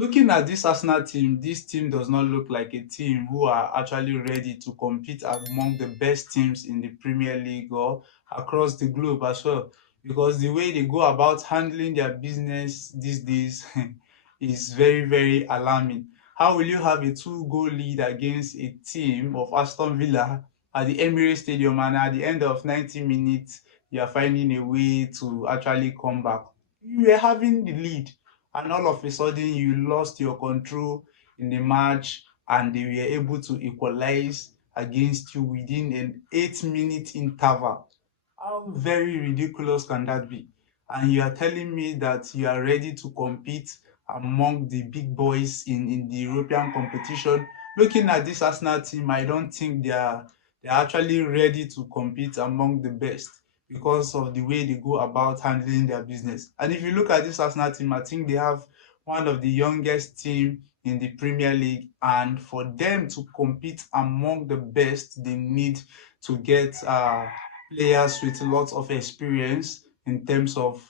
Looking at this team does not look like a team who are actually ready to compete among the best teams in the Premier League or across the globe as well. Because the way they go about handling their business these days is very, very alarming. How will you have a two-goal lead against a team of Aston Villa at the Emirates Stadium, and at the end of 90 minutes, you are finding a way to actually come back? You were having the lead, and all of a sudden you lost your control in the match, and they were able to equalize against you within an 8 minute interval. How very ridiculous can that be? And you are telling me that you are ready to compete among the big boys in the European competition. Looking at this Arsenal team, I don't think they're actually ready to compete among the best because of the way they go about handling their business. And if you look at this Arsenal team, I think they have one of the youngest team in the Premier League, and for them to compete among the best, they need to get players with lots of experience in terms of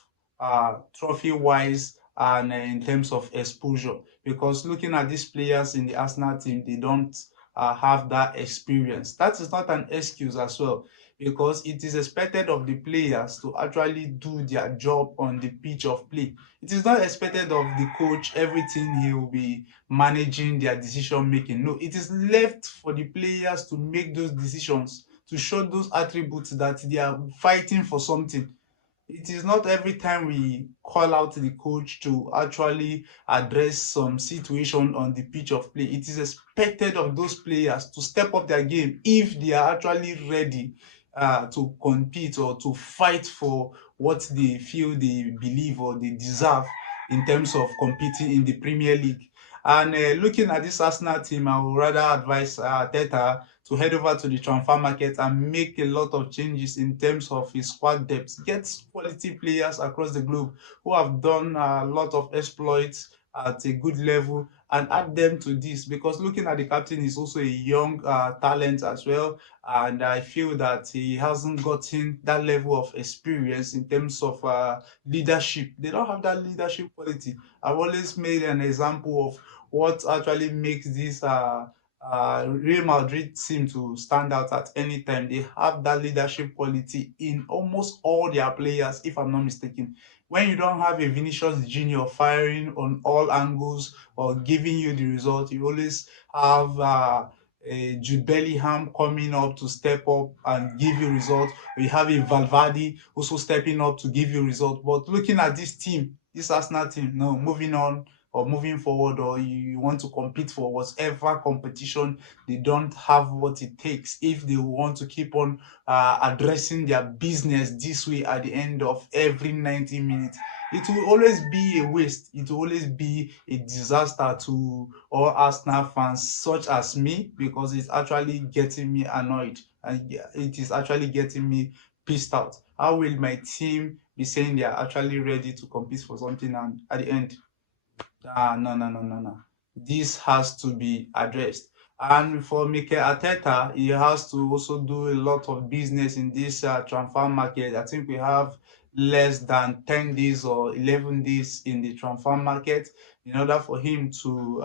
trophy wise and in terms of exposure. Because looking at these players in the Arsenal team, they don't have that experience. That is not an excuse as well, because it is expected of the players to actually do their job on the pitch of play. It is not expected of the coach everything he will be managing their decision making. No, it is left for the players to make those decisions, to show those attributes that they are fighting for something. It is not every time we call out the coach to actually address some situation on the pitch of play. It is expected of those players to step up their game if they are actually ready to compete or to fight for what they feel they believe or they deserve in terms of competing in the Premier League. And looking at this Arsenal team, I would rather advise Teta to head over to the transfer market and make a lot of changes in terms of his squad depth. Get quality players across the globe who have done a lot of exploits at a good level, and add them to this, because looking at the captain is also a young talent as well, and I feel that he hasn't gotten that level of experience in terms of leadership. They don't have that leadership quality. I've always made an example of what actually makes this Real Madrid seem to stand out at any time. They have that leadership quality in almost all their players, if I'm not mistaken. When you don't have a Vinicius Junior firing on all angles or giving you the result, you always have a Jude Bellingham coming up to step up and give you results. We have a Valverde also stepping up to give you results. But looking at this team, this Arsenal team, no, moving on or moving forward, or you want to compete for whatever competition, they don't have what it takes if they want to keep on addressing their business this way at the end of every 90 minutes. It will always be a waste. It will always be a disaster to all Arsenal fans, such as me, because it's actually getting me annoyed, and it is actually getting me pissed out. How will my team be saying they are actually ready to compete for something, and at the end, no, no, no, no, no. This has to be addressed. And for Mikel Arteta, he has to also do a lot of business in this transfer market. I think we have less than 10 days or 11 days in the transfer market in order for him to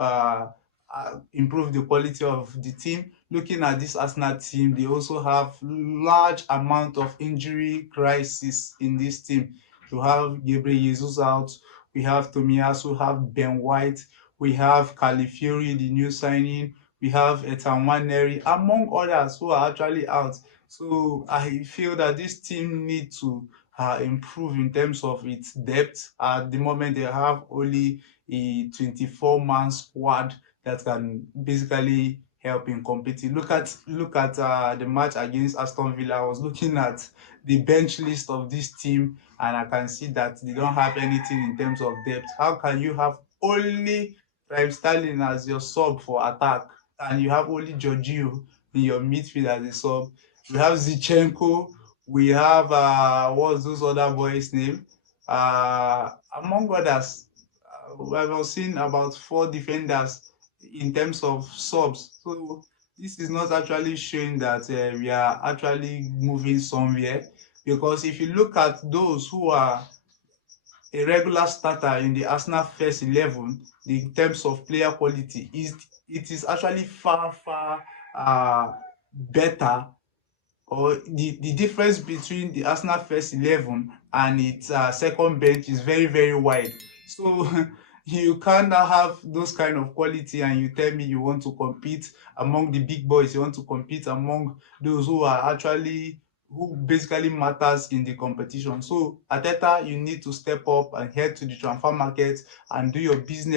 improve the quality of the team. Looking at this Arsenal team, they also have large amount of injury crisis in this team. To have Gabriel Jesus out, we have Tomiyasu, have Ben White, we have Califiori, the new signing, we have Etan among others who are actually out. So I feel that this team needs to improve in terms of its depth. At the moment, they have only a 24-man squad that can basically help in competing. Look at the match against Aston Villa. I was looking at the bench list of this team, and I can see that they don't have anything in terms of depth. How can you have only Raheem Sterling as your sub for attack, and you have only Giorgio in your midfield as a sub? We have Zichenko, we have what's those other boys' name? Among others, I've seen about four defenders in terms of subs. So this is not actually showing that we are actually moving somewhere, because if you look at those who are a regular starter in the Arsenal first 11 in terms of player quality it is actually far better, or the difference between the Arsenal first 11 and its second bench is very wide. So you can't have those kind of quality and you tell me you want to compete among the big boys, you want to compete among those who are actually who basically matters in the competition. So Ateta, you need to step up and head to the transfer market and do your business